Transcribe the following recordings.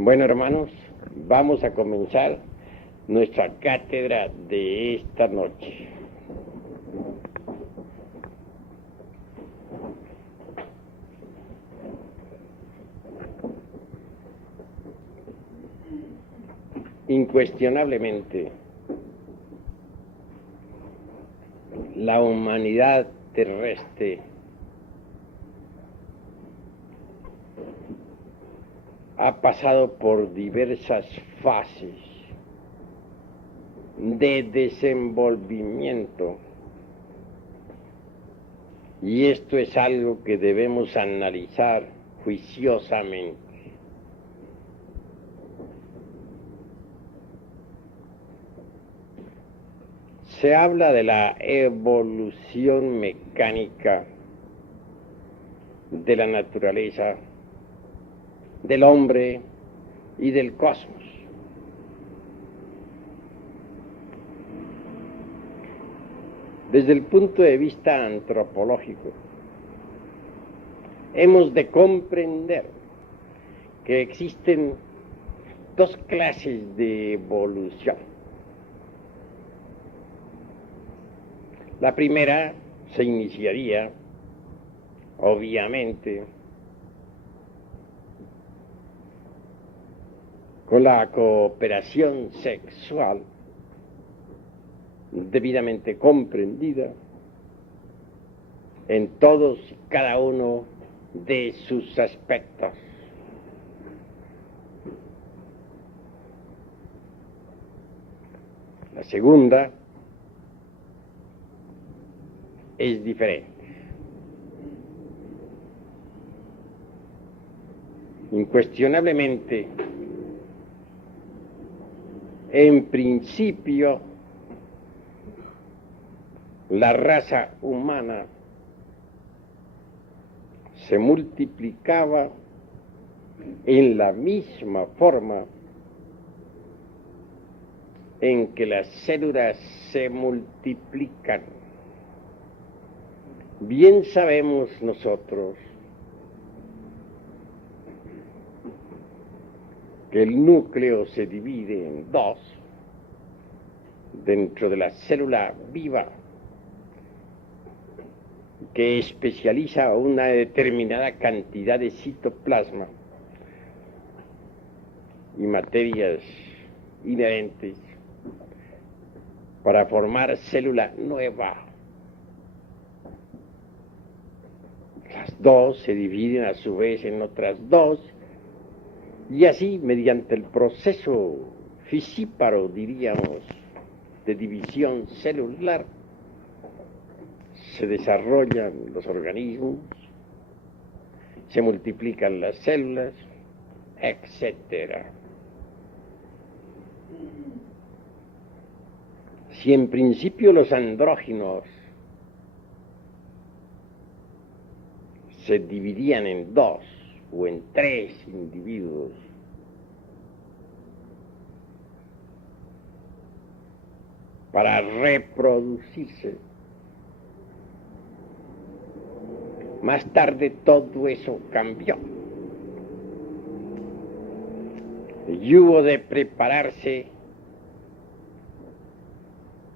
Bueno, hermanos, vamos a comenzar nuestra cátedra de esta noche. Incuestionablemente, la humanidad terrestre ha pasado por diversas fases de desenvolvimiento, y esto es algo que debemos analizar juiciosamente. Se habla de la evolución mecánica de la naturaleza, del hombre y del cosmos. Desde el punto de vista antropológico, hemos de comprender que existen dos clases de evolución. La primera se iniciaría, obviamente, con la cooperación sexual debidamente comprendida en todos y cada uno de sus aspectos. La segunda es diferente. Incuestionablemente, en principio, la raza humana se multiplicaba en la misma forma en que las células se multiplican. Bien sabemos nosotros que el núcleo se divide en dos dentro de la célula viva, que especializa una determinada cantidad de citoplasma y materias inherentes para formar célula nueva. Las dos se dividen a su vez en otras dos, y así, mediante el proceso fisíparo, diríamos, de división celular, se desarrollan los organismos, se multiplican las células, etc. Si en principio los andrógenos se dividían en dos o en tres individuos, para reproducirse, más tarde todo eso cambió y hubo de prepararse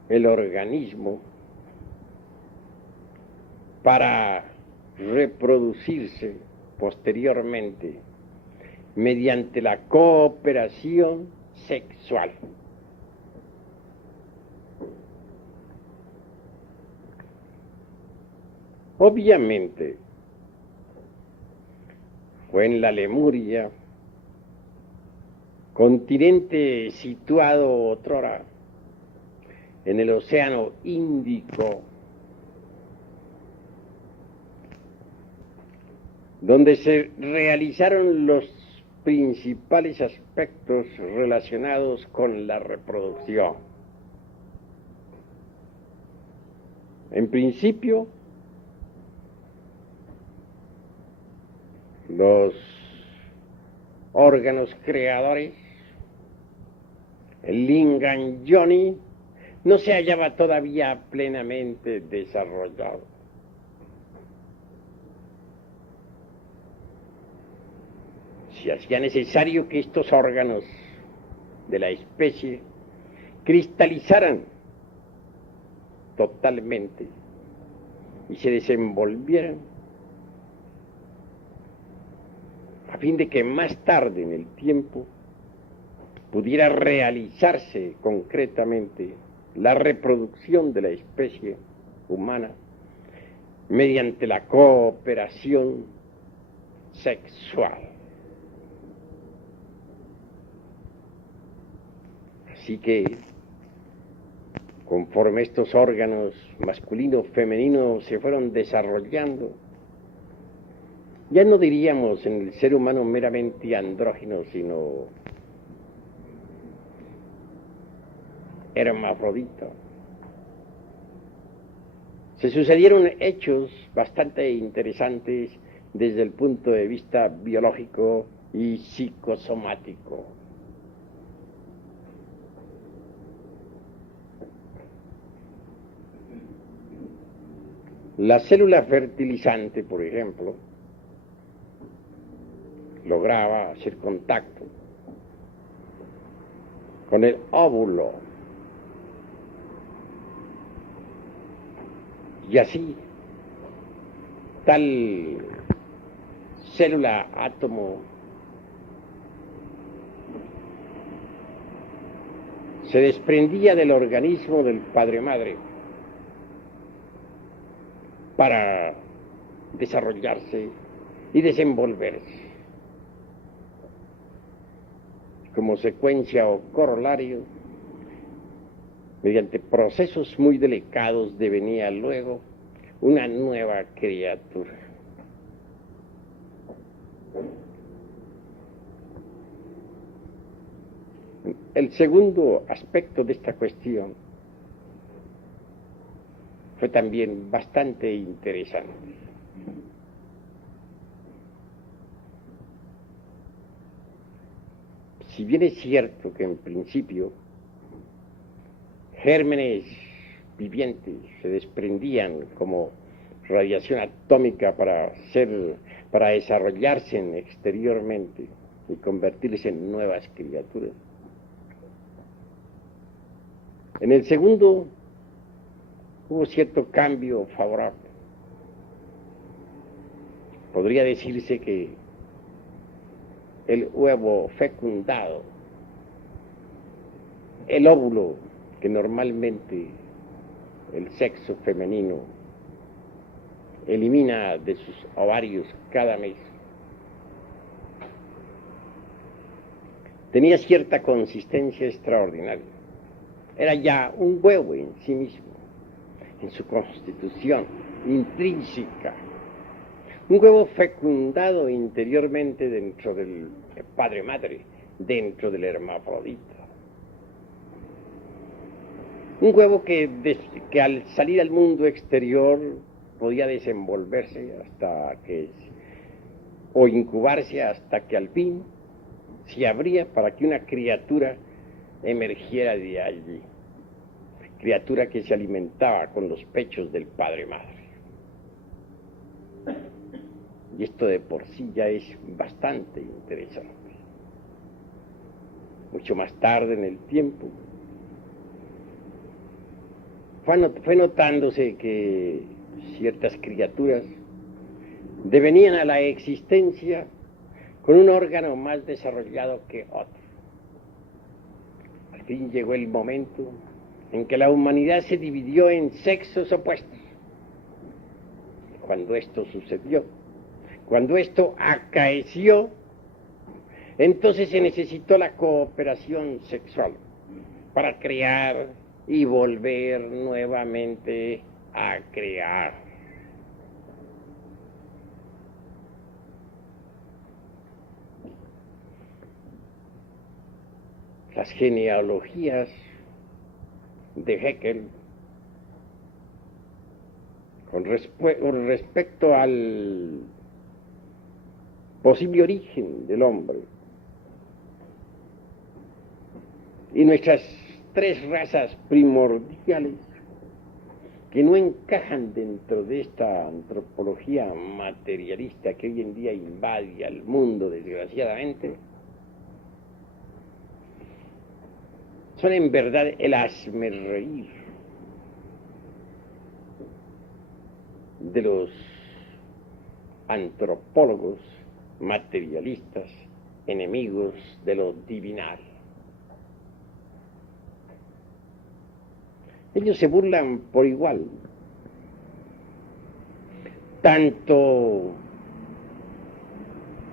el organismo para reproducirse posteriormente mediante la cooperación sexual. Obviamente, fue en la Lemuria, continente situado otrora en el Océano Índico, donde se realizaron los principales aspectos relacionados con la reproducción. En principio, los órganos creadores, el lingam yoni, no se hallaba todavía plenamente desarrollado. se hacía necesario que estos órganos de la especie cristalizaran totalmente y se desenvolvieran a fin de que más tarde en el tiempo pudiera realizarse concretamente la reproducción de la especie humana mediante la cooperación sexual. Así que, conforme estos órganos masculino, femenino se fueron desarrollando, ya no diríamos en el ser humano meramente andrógino, sino hermafrodita. Se sucedieron hechos bastante interesantes desde el punto de vista biológico y psicosomático. La célula fertilizante, por ejemplo, lograba hacer contacto con el óvulo y así tal célula átomo se desprendía del organismo del padre-madre para desarrollarse y desenvolverse. Como secuencia o corolario, mediante procesos muy delicados devenía luego una nueva criatura. El segundo aspecto de esta cuestión fue también bastante interesante. Si bien es cierto que en principio gérmenes vivientes se desprendían como radiación atómica para desarrollarse exteriormente y convertirse en nuevas criaturas, en el segundo hubo cierto cambio favorable. Podría decirse que el huevo fecundado, el óvulo que normalmente el sexo femenino elimina de sus ovarios cada mes, tenía cierta consistencia extraordinaria. Era ya un huevo en sí mismo, en su constitución intrínseca. Un huevo fecundado interiormente dentro del padre-madre, dentro del hermafrodita. Un huevo que al salir al mundo exterior podía desenvolverse o incubarse hasta que al fin se abría para que una criatura emergiera de allí. Criatura que se alimentaba con los pechos del padre-madre. Y esto de por sí ya es bastante interesante. Mucho más tarde en el tiempo, fue notándose que ciertas criaturas devenían a la existencia con un órgano más desarrollado que otro. Al fin llegó el momento en que la humanidad se dividió en sexos opuestos. Cuando esto sucedió, cuando esto acaeció, entonces se necesitó la cooperación sexual para crear y volver nuevamente a crear. Las genealogías de Haeckel con respecto al posible origen del hombre y nuestras tres razas primordiales que no encajan dentro de esta antropología materialista que hoy en día invade al mundo, desgraciadamente, son en verdad el hazmerreír de los antropólogos materialistas, enemigos de lo divinal. Ellos se burlan por igual, tanto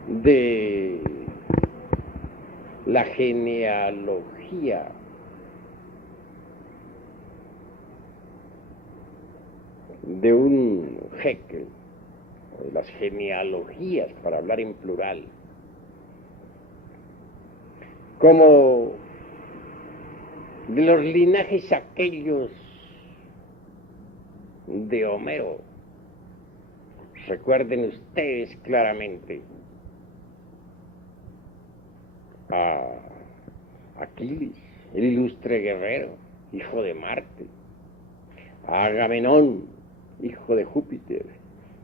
de la genealogía de un Haeckel, o de las genealogías, para hablar en plural, como de los linajes aquellos de Homero. Recuerden ustedes claramente a Aquiles, el ilustre guerrero, hijo de Marte, a Agamenón, hijo de Júpiter,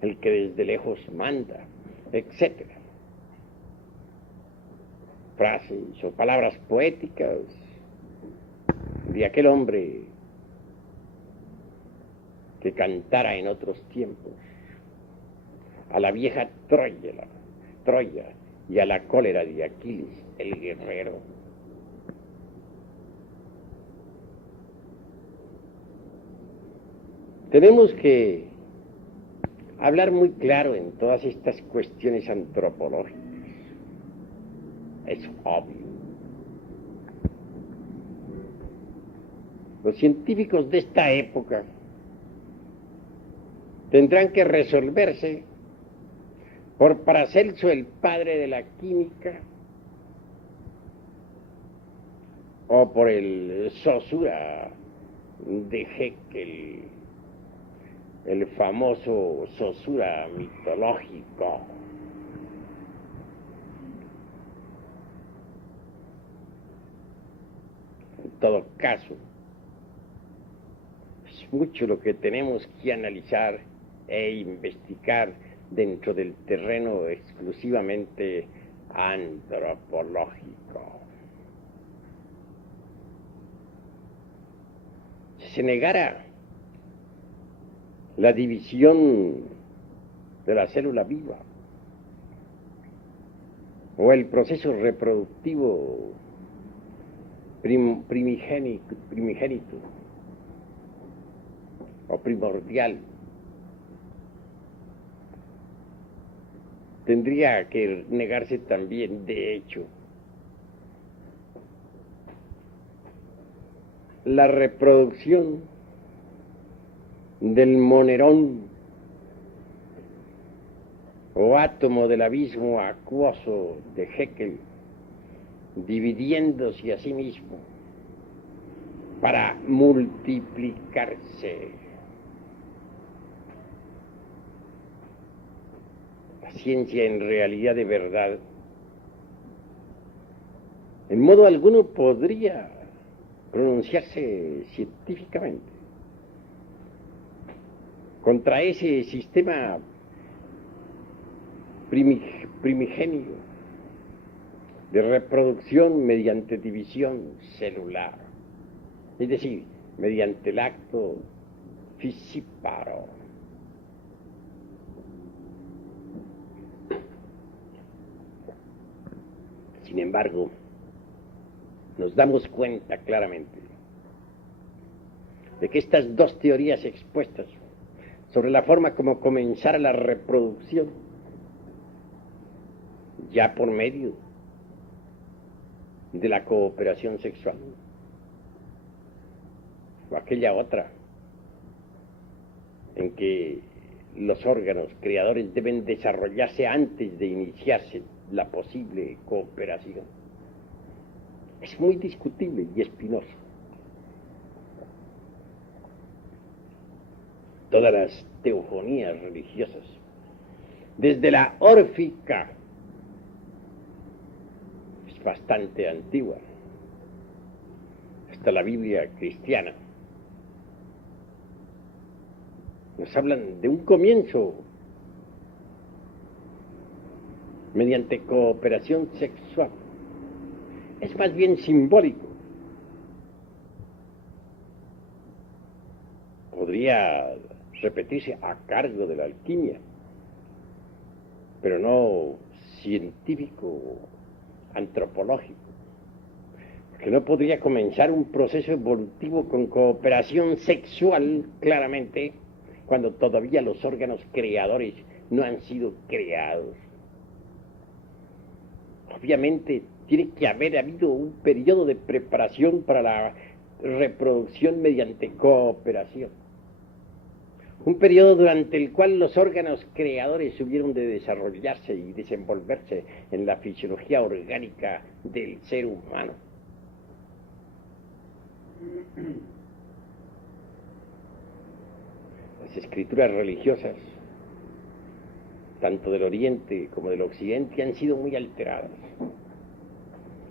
el que desde lejos manda, etc. Frases o palabras poéticas de aquel hombre que cantara en otros tiempos a la vieja Troya y a la cólera de Aquiles, el guerrero. Tenemos que hablar muy claro en todas estas cuestiones antropológicas. Es obvio. Los científicos de esta época tendrán que resolverse por Paracelso, el padre de la química, o por el Saussure de Haeckel, el famoso Saussure mitológico. En todo caso, es mucho lo que tenemos que analizar e investigar dentro del terreno exclusivamente antropológico. Si se negara la división de la célula viva o el proceso reproductivo primigénito o primordial, tendría que negarse también, de hecho, la reproducción del monerón o átomo del abismo acuoso de Haeckel, dividiéndose a sí mismo para multiplicarse. La ciencia, en realidad de verdad, en modo alguno podría pronunciarse científicamente contra ese sistema primigenio de reproducción mediante división celular, es decir, mediante el acto fisíparo. Sin embargo, nos damos cuenta claramente de que estas dos teorías expuestas sobre la forma como comenzara la reproducción, ya por medio de la cooperación sexual, o aquella otra en que los órganos creadores deben desarrollarse antes de iniciarse la posible cooperación, es muy discutible y espinoso. Todas las teofonías religiosas, desde la órfica, es bastante antigua, hasta la Biblia cristiana, Nos hablan de un comienzo mediante cooperación sexual. Es más bien simbólico. Podría repetirse a cargo de la alquimia, pero no científico, antropológico, porque no podría comenzar un proceso evolutivo con cooperación sexual, claramente, cuando todavía los órganos creadores no han sido creados. Obviamente tiene que haber habido un periodo de preparación para la reproducción mediante cooperación. Un periodo durante el cual los órganos creadores hubieron de desarrollarse y desenvolverse en la fisiología orgánica del ser humano. Las escrituras religiosas, tanto del Oriente como del Occidente, han sido muy alteradas,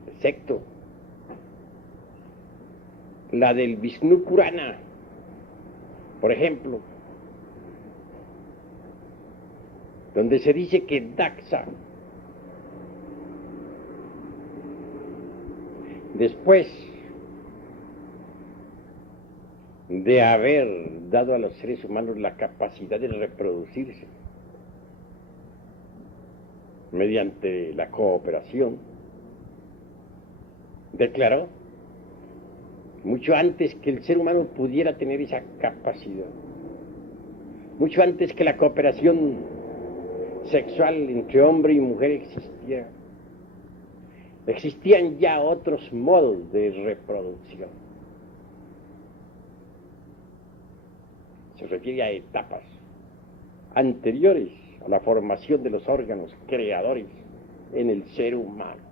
excepto la del Vishnu Purana, por ejemplo, donde se dice que Daksha, después de haber dado a los seres humanos la capacidad de reproducirse mediante la cooperación, declaró, mucho antes que el ser humano pudiera tener esa capacidad, mucho antes que la cooperación sexual entre hombre y mujer existiera, existían ya otros modos de reproducción. Se refiere a etapas anteriores a la formación de los órganos creadores en el ser humano.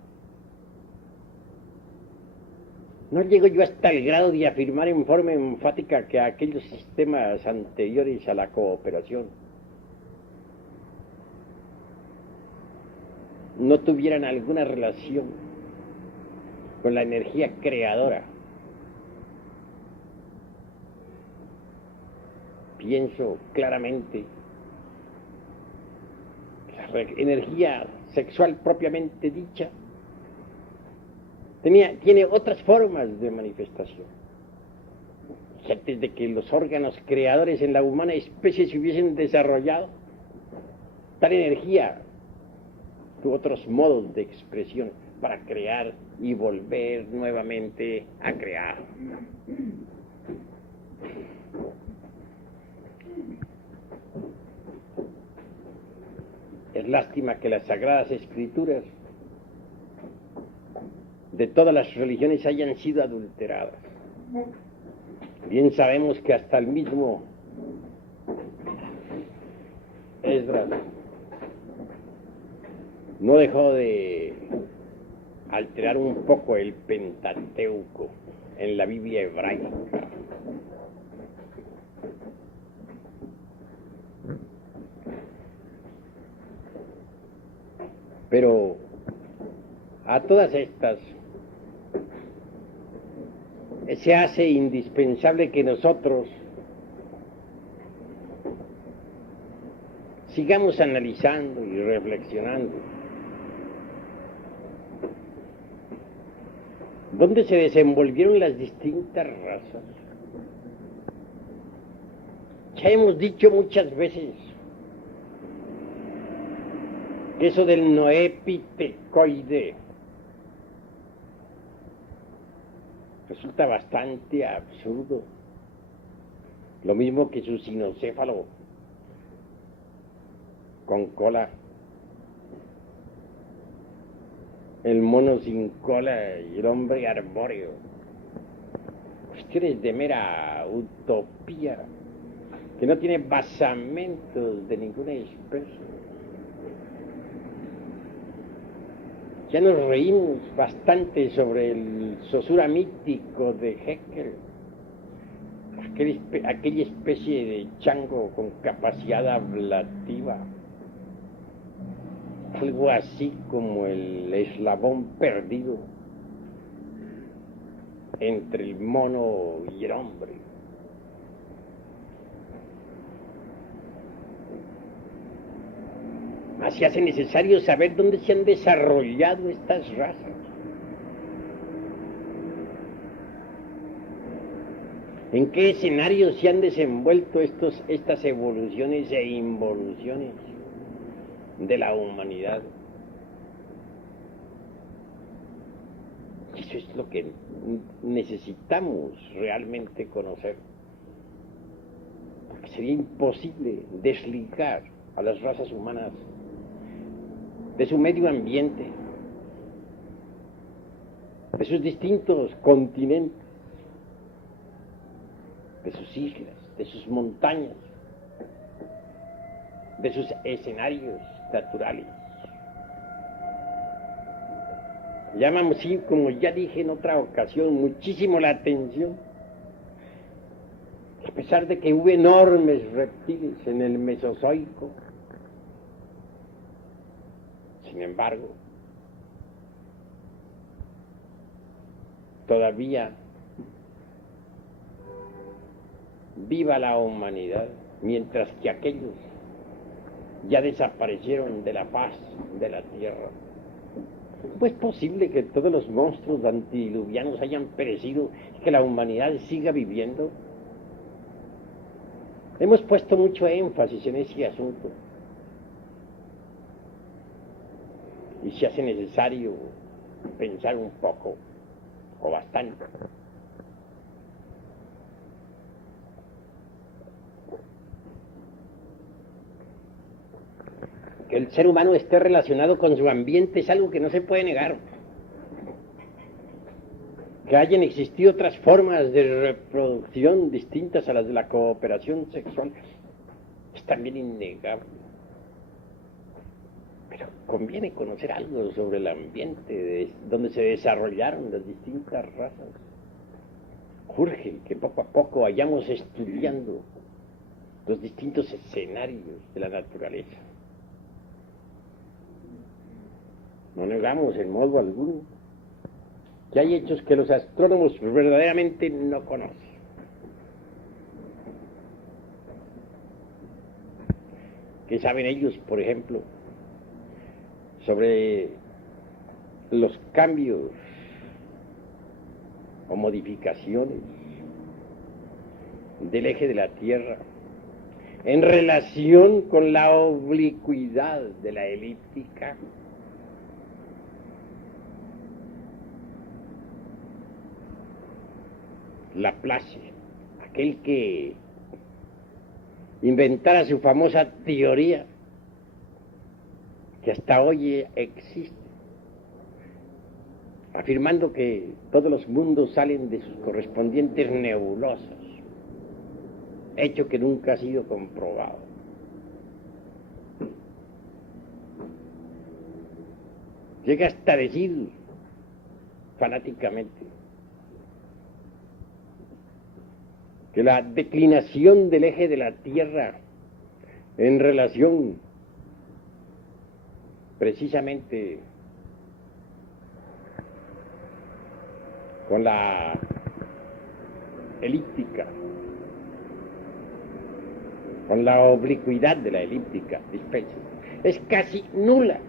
No llego yo hasta el grado de afirmar en forma enfática que aquellos sistemas anteriores a la cooperación no tuvieran alguna relación con la energía creadora. Pienso claramente que la energía sexual propiamente dicha tiene otras formas de manifestación. Y antes de que los órganos creadores en la humana especie se hubiesen desarrollado, tal energía tuvo otros modos de expresión para crear y volver nuevamente a crear. Es lástima que las Sagradas Escrituras de todas las religiones hayan sido adulteradas. Bien sabemos que hasta el mismo Esdras no dejó de alterar un poco el Pentateuco en la Biblia hebraica. Pero a todas estas se hace indispensable que nosotros sigamos analizando y reflexionando dónde se desenvolvieron las distintas razas. Ya hemos dicho muchas veces que eso del noepitecoide resulta bastante absurdo, lo mismo que su sinocéfalo con cola, el mono sin cola y el hombre arbóreo, cuestiones de mera utopía que no tiene basamentos de ninguna especie. Ya nos reímos bastante sobre el Saussure mítico de Haeckel, aquella especie de chango con capacidad ablativa, algo así como el eslabón perdido entre el mono y el hombre. Así hace necesario saber dónde se han desarrollado estas razas. ¿En qué escenarios se han desenvuelto estas evoluciones e involuciones de la humanidad? Eso es lo que necesitamos realmente conocer. Porque sería imposible desligar a las razas humanas de su medio ambiente, de sus distintos continentes, de sus islas, de sus montañas, de sus escenarios naturales. Llama, sí, como ya dije en otra ocasión, muchísimo la atención, a pesar de que hubo enormes reptiles en el Mesozoico. Sin embargo, todavía viva la humanidad, mientras que aquellos ya desaparecieron de la faz de la tierra. ¿Cómo es posible que todos los monstruos antidiluvianos hayan perecido y que la humanidad siga viviendo? Hemos puesto mucho énfasis en ese asunto y se hace necesario pensar un poco, o bastante. Que el ser humano esté relacionado con su ambiente es algo que no se puede negar. Que hayan existido otras formas de reproducción distintas a las de la cooperación sexual es también innegable. Pero conviene conocer algo sobre el ambiente donde se desarrollaron las distintas razas. Urge que poco a poco vayamos estudiando los distintos escenarios de la naturaleza. No negamos en modo alguno que hay hechos que los astrónomos verdaderamente no conocen. ¿Qué saben ellos, por ejemplo, sobre los cambios o modificaciones del eje de la Tierra en relación con la oblicuidad de la elíptica? Laplace, aquel que inventara su famosa teoría, que hasta hoy existe, afirmando que todos los mundos salen de sus correspondientes nebulosas, hecho que nunca ha sido comprobado. Llega hasta decir fanáticamente que la declinación del eje de la Tierra en relación precisamente con la elíptica, con la oblicuidad de la elíptica, es casi nula,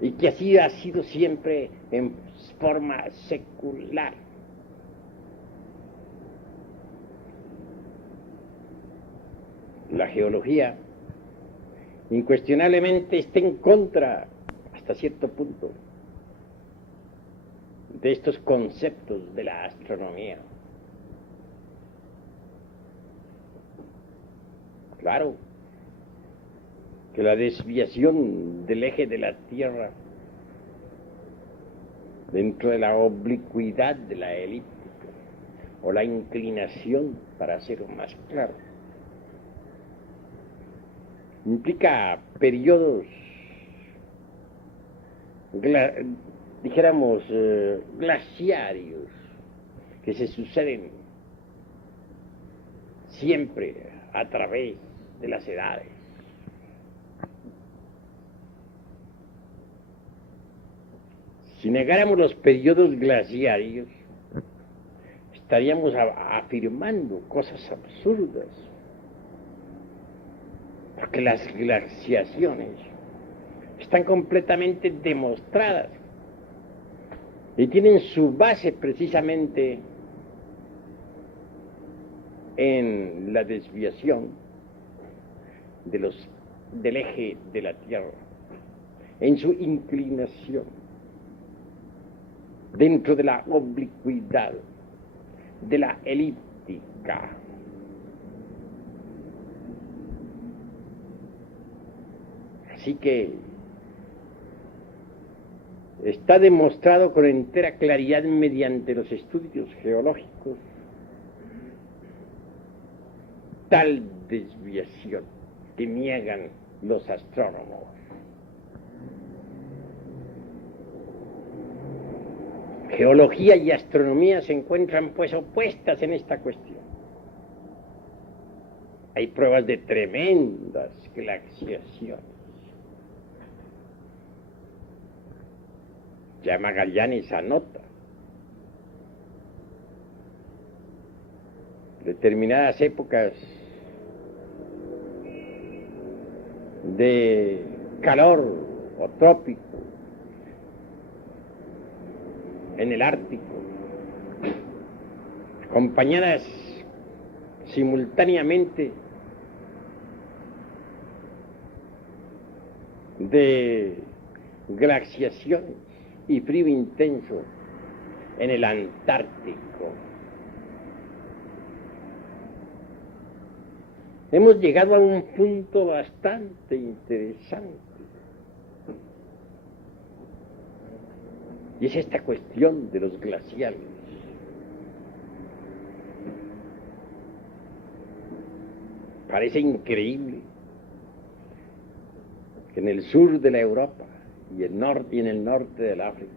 y que así ha sido siempre en forma secular. La geología incuestionablemente está en contra, hasta cierto punto, de estos conceptos de la astronomía. Claro que la desviación del eje de la Tierra dentro de la oblicuidad de la elíptica, o la inclinación, para hacerlo más claro, implica periodos, dijéramos, glaciarios, que se suceden siempre a través de las edades. Si negáramos los periodos glaciarios, estaríamos afirmando cosas absurdas. porque las glaciaciones están completamente demostradas y tienen su base precisamente en la desviación del eje de la Tierra, en su inclinación, dentro de la oblicuidad, de la elíptica. Así que está demostrado con entera claridad mediante los estudios geológicos tal desviación que niegan los astrónomos. Geología y astronomía se encuentran pues opuestas en esta cuestión. Hay pruebas de tremendas glaciaciones. Ya Magallanes anota determinadas épocas de calor o trópico en el Ártico, acompañadas simultáneamente de glaciaciones y frío intenso en el Antártico. Hemos llegado a un punto bastante interesante. Y es esta cuestión de los glaciales. Parece increíble que en el sur de la Europa y en el norte del África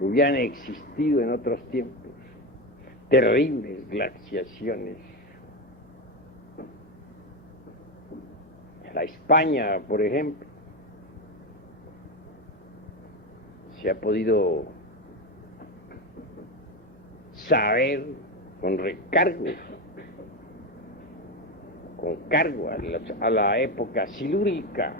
hubieran existido en otros tiempos terribles glaciaciones. La España, por ejemplo, se ha podido saber con cargo a la época silúrica,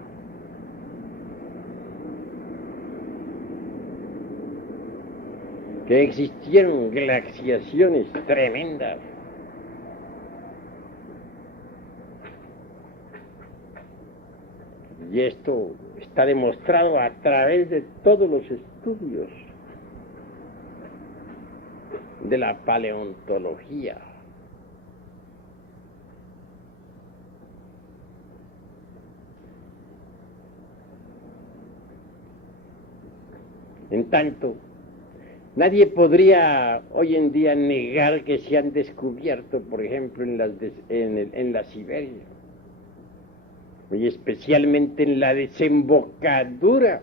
que existieron glaciaciones tremendas. Y esto está demostrado a través de todos los estudios de la paleontología. En tanto, nadie podría hoy en día negar que se han descubierto, por ejemplo, en la Siberia, y especialmente en la desembocadura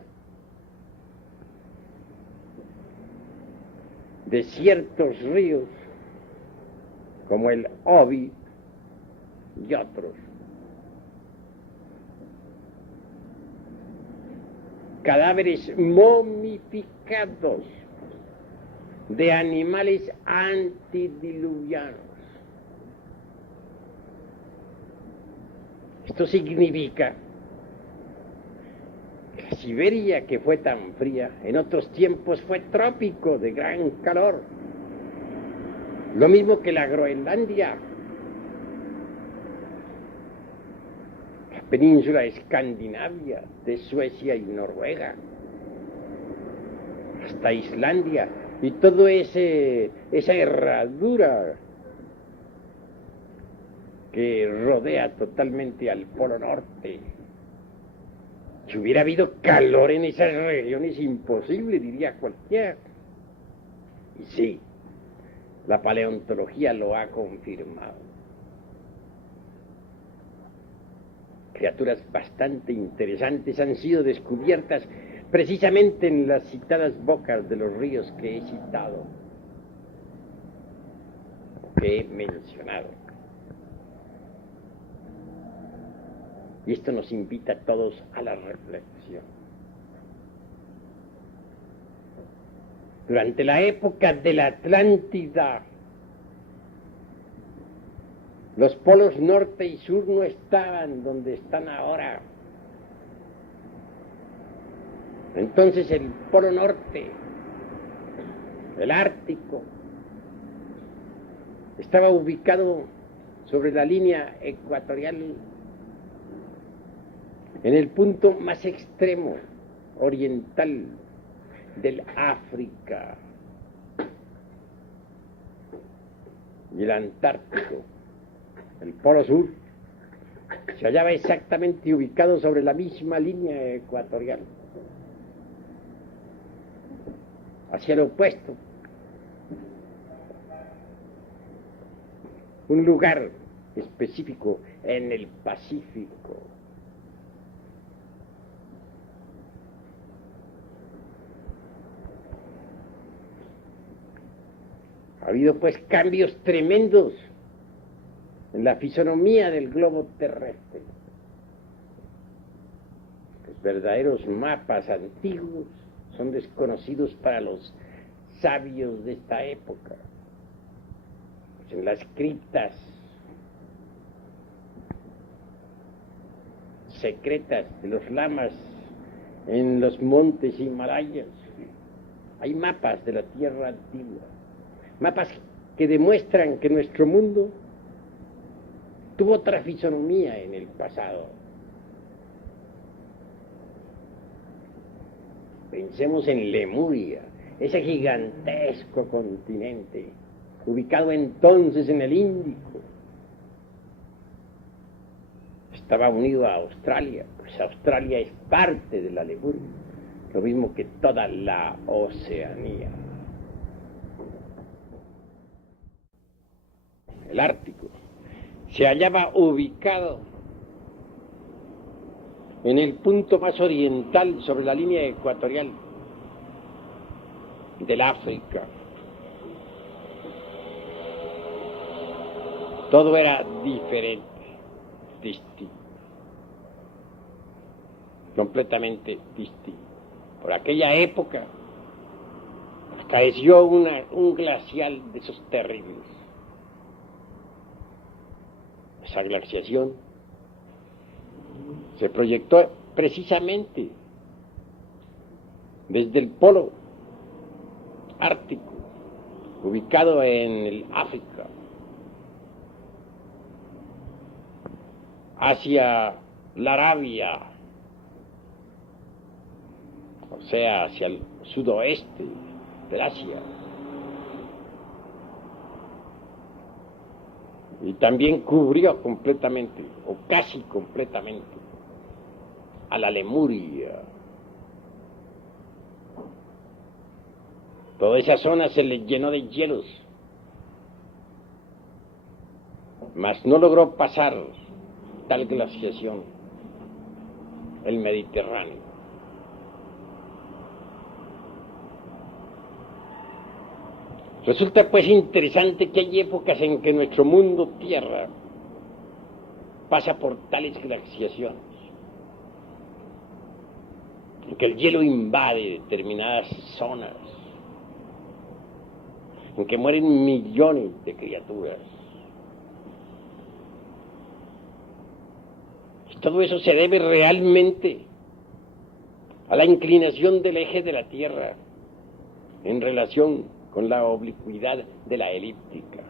de ciertos ríos, como el Obi y otros, cadáveres momificados de animales antidiluvianos. Esto significa que la Siberia, que fue tan fría, en otros tiempos fue trópico de gran calor. Lo mismo que la Groenlandia, la península escandinavia de Suecia y Noruega, hasta Islandia, y todo esa herradura que rodea totalmente al Polo Norte. Si hubiera habido calor en esas regiones, imposible, diría cualquiera. Y sí, la paleontología lo ha confirmado. Criaturas bastante interesantes han sido descubiertas precisamente en las citadas bocas de los ríos que he citado, que he mencionado. Y esto nos invita a todos a la reflexión. Durante la época de la Atlántida, Los polos norte y sur no estaban donde están ahora. Entonces el polo norte, el Ártico, estaba ubicado sobre la línea ecuatorial, en el punto más extremo oriental del África, y el Antártico, el polo sur, se hallaba exactamente ubicado sobre la misma línea ecuatorial, hacia el opuesto. Un lugar específico en el Pacífico. Ha habido pues cambios tremendos en la fisonomía del globo terrestre. Los verdaderos mapas antiguos son desconocidos para los sabios de esta época. Pues en las criptas secretas de los lamas en los montes Himalayas hay mapas de la tierra antigua, mapas que demuestran que nuestro mundo tuvo otra fisonomía en el pasado. Pensemos en Lemuria, ese gigantesco continente, ubicado entonces en el Índico. Estaba unido a Australia, pues Australia es parte de la Lemuria, lo mismo que toda la Oceanía. El Ártico se hallaba ubicado en el punto más oriental sobre la línea ecuatorial del África. Todo era diferente, distinto, completamente distinto. Por aquella época acaeció un glacial de esos terribles. Esa glaciación se proyectó precisamente desde el polo ártico, ubicado en el África, hacia la Arabia, o sea, hacia el sudoeste del Asia. Y también cubrió completamente, o casi completamente, a la Lemuria. Toda esa zona se le llenó de hielos, mas no logró pasar tal glaciación el Mediterráneo. Resulta pues interesante que hay épocas en que nuestro mundo tierra pasa por tales glaciaciones, en que el hielo invade determinadas zonas, en que mueren millones de criaturas. Y todo eso se debe realmente a la inclinación del eje de la Tierra en relación con la oblicuidad de la elíptica.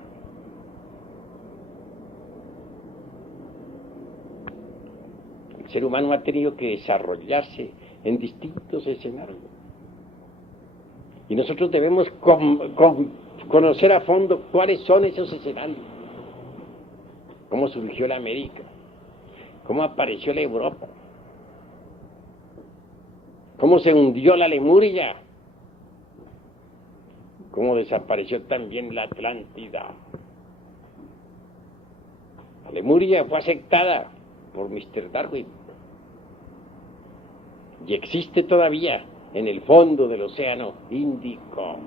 El ser humano ha tenido que desarrollarse en distintos escenarios. Y nosotros debemos conocer a fondo cuáles son esos escenarios. Cómo surgió la América, cómo apareció la Europa, cómo se hundió la Lemuria, cómo desapareció también la Atlántida. La Lemuria fue aceptada por Mr. Darwin y existe todavía en el fondo del Océano Índico.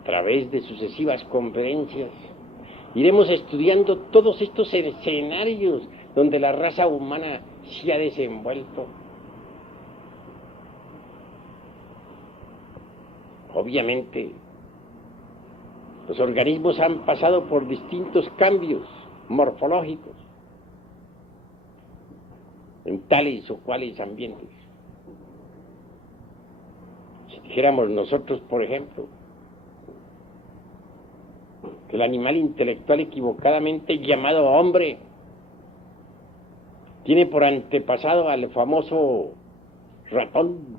A través de sucesivas conferencias iremos estudiando todos estos escenarios donde la raza humana se ha desenvuelto. Obviamente, Los organismos han pasado por distintos cambios morfológicos en tales o cuales ambientes. Si dijéramos nosotros, por ejemplo, que el animal intelectual equivocadamente llamado hombre tiene por antepasado al famoso ratón,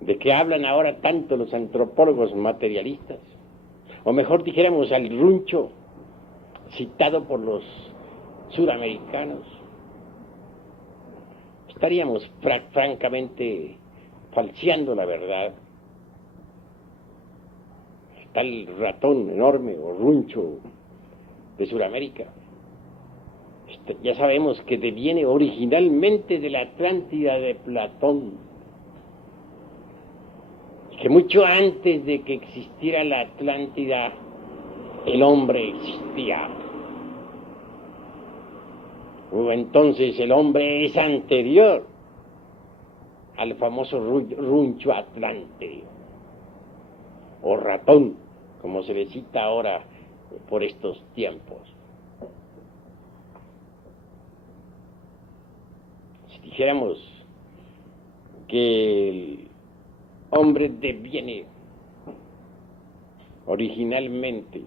de que hablan ahora tanto los antropólogos materialistas, o mejor dijéramos al runcho citado por los suramericanos, estaríamos francamente falseando la verdad. Tal ratón enorme o runcho de Sudamérica, ya sabemos que deviene originalmente de la Atlántida de Platón, que mucho antes de que existiera la Atlántida, el hombre existía. O entonces el hombre es anterior al famoso runcho atlante, o ratón, como se le cita ahora por estos tiempos. Si dijéramos que el hombre deviene originalmente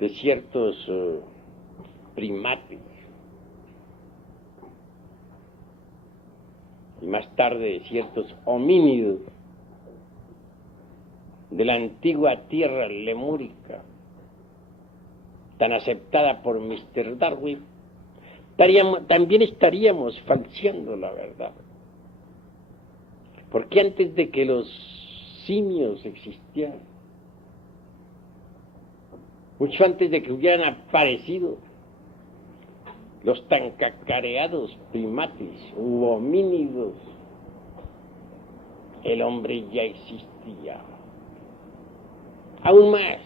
de ciertos primates y más tarde de ciertos homínidos de la antigua tierra lemúrica, tan aceptada por Mr. Darwin, también estaríamos falseando la verdad. Porque antes de que los simios existieran, mucho antes de que hubieran aparecido los tan cacareados primates u homínidos, el hombre ya existía. Aún más,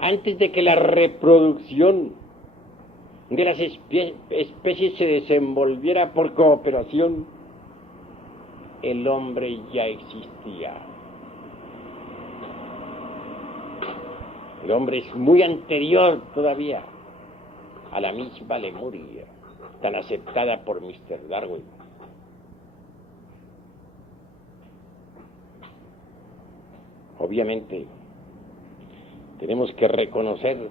antes de que la reproducción de las especies se desenvolviera por cooperación, el hombre ya existía. El hombre es muy anterior todavía a la misma Lemuria, tan aceptada por Mr. Darwin. Obviamente, tenemos que reconocer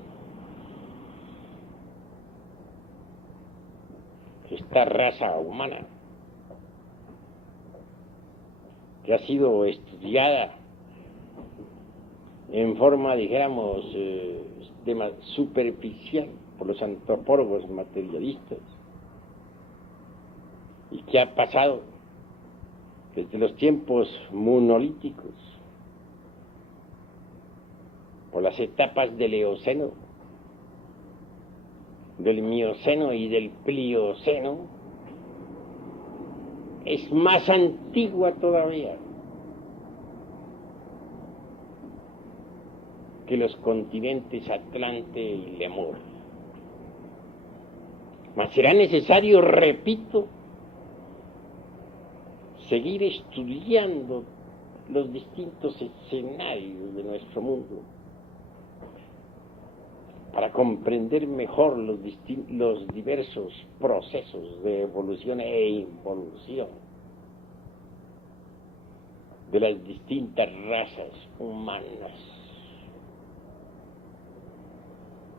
que esta raza humana, que ha sido estudiada en forma, dijéramos, superficial por los antropólogos materialistas, y que ha pasado desde los tiempos monolíticos por las etapas del Eoceno, del Mioceno y del Plioceno, es más antigua todavía que los continentes Atlante y Lemur. Mas será necesario, repito, seguir estudiando los distintos escenarios de nuestro mundo para comprender mejor los diversos procesos de evolución e involución de las distintas razas humanas.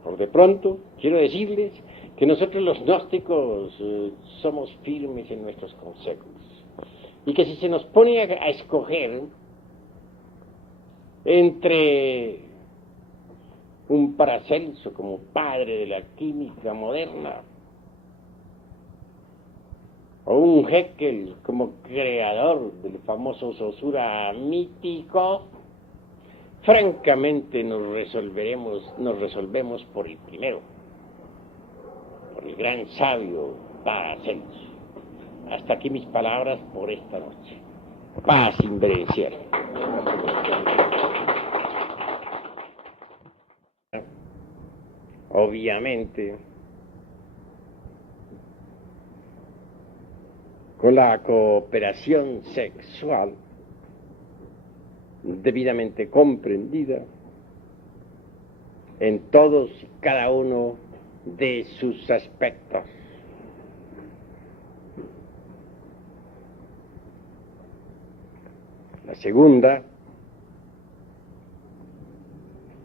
Por de pronto, quiero decirles que nosotros los gnósticos somos firmes en nuestros consejos, y que si se nos pone a escoger entre un Paracelso como padre de la química moderna, o un Haeckel como creador del famoso Saussure mítico, francamente nos resolvemos por el primero, por el gran sabio Paracelso. Hasta aquí mis palabras por esta noche. Paz inverencial. Obviamente, con la cooperación sexual, debidamente comprendida en todos y cada uno de sus aspectos. La segunda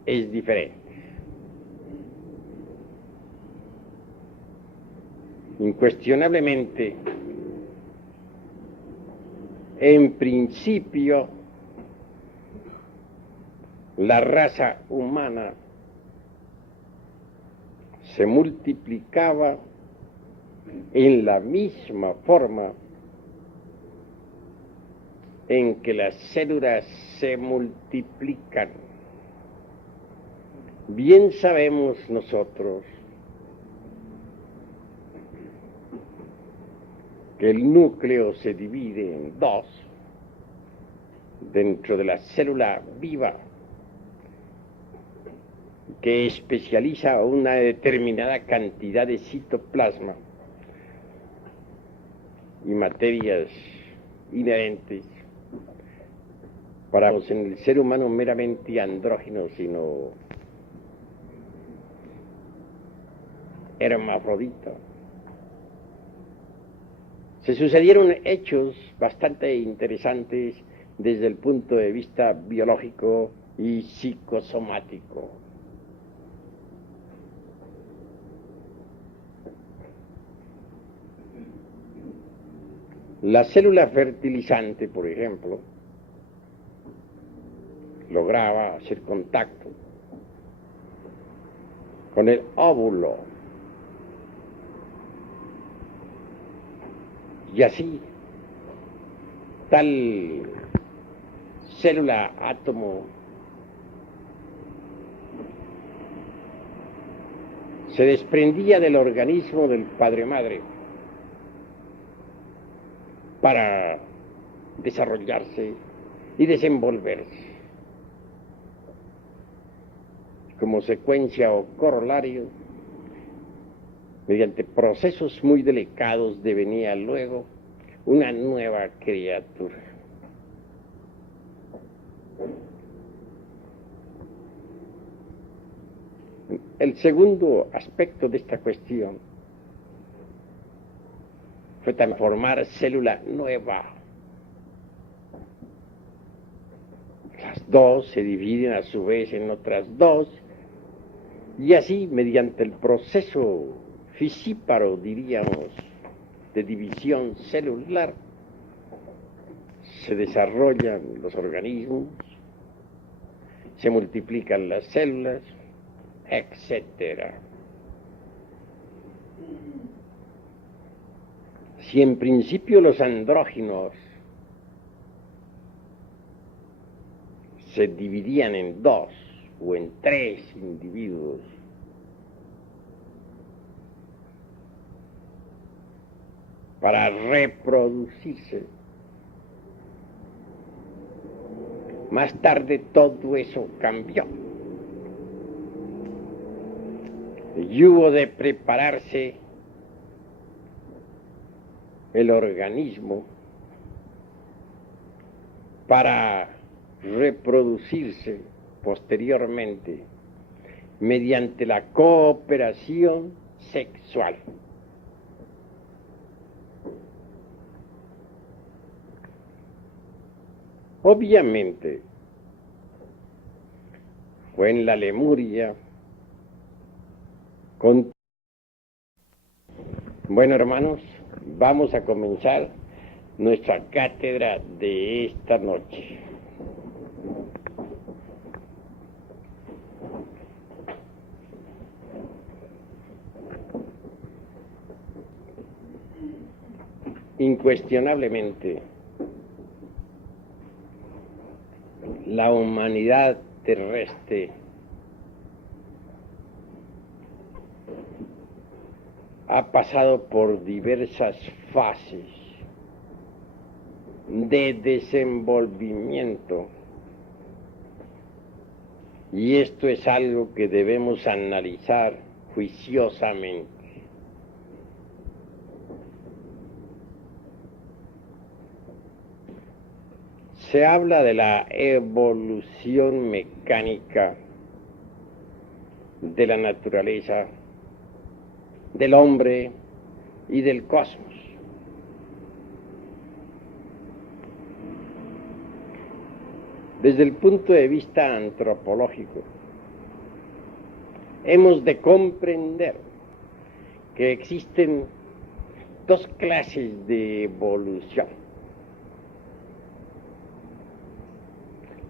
es diferente. Incuestionablemente, en principio, la raza humana se multiplicaba en la misma forma en que las células se multiplican. Bien sabemos nosotros que el núcleo se divide en dos dentro de la célula viva, que especializa una determinada cantidad de citoplasma y materias inherentes para en el ser humano meramente andrógino, sino hermafrodita. Se sucedieron hechos bastante interesantes desde el punto de vista biológico y psicosomático. La célula fertilizante, por ejemplo, lograba hacer contacto con el óvulo y así tal célula átomo se desprendía del organismo del padre-madre para desarrollarse y desenvolverse. Como secuencia o corolario, mediante procesos muy delicados, devenía luego una nueva criatura. El segundo aspecto de esta cuestión fue transformar célula nueva. Las dos se dividen a su vez en otras dos, y así, mediante el proceso fisíparo, diríamos, de división celular, se desarrollan los organismos, se multiplican las células, etc. Si en principio los andróginos se dividían en dos o en tres individuos, para reproducirse, más tarde todo eso cambió y hubo de prepararse el organismo para reproducirse posteriormente mediante la cooperación sexual. Obviamente, fue en la Lemuria con... Bueno, hermanos, vamos a comenzar nuestra cátedra de esta noche. Incuestionablemente, la humanidad terrestre ha pasado por diversas fases de desenvolvimiento, y esto es algo que debemos analizar juiciosamente. Se habla de la evolución mecánica de la naturaleza, del hombre y del cosmos. Desde el punto de vista antropológico, hemos de comprender que existen dos clases de evolución.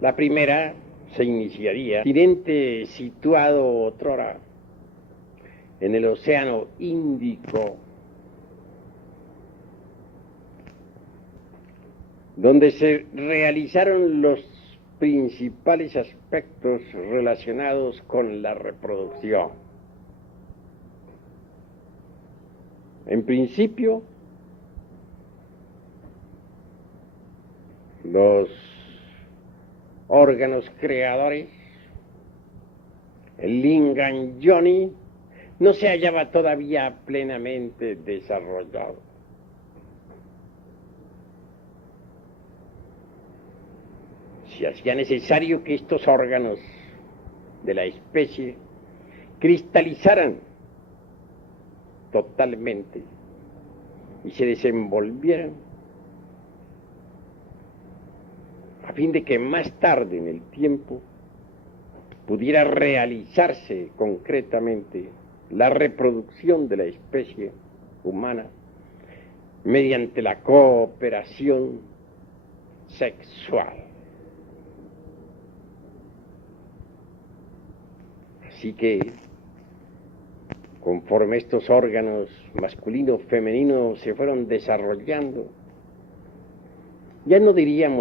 La primera se iniciaría, continente situado otrora en el Océano Índico, donde se realizaron los principales aspectos relacionados con la reproducción. En principio, los órganos creadores, el lingam yoni, no se hallaba todavía plenamente desarrollado. Se hacía necesario que estos órganos de la especie cristalizaran totalmente y se desenvolvieran a fin de que más tarde en el tiempo pudiera realizarse concretamente la reproducción de la especie humana mediante la cooperación sexual. Así que, conforme estos órganos masculino-femenino se fueron desarrollando, ya no diríamos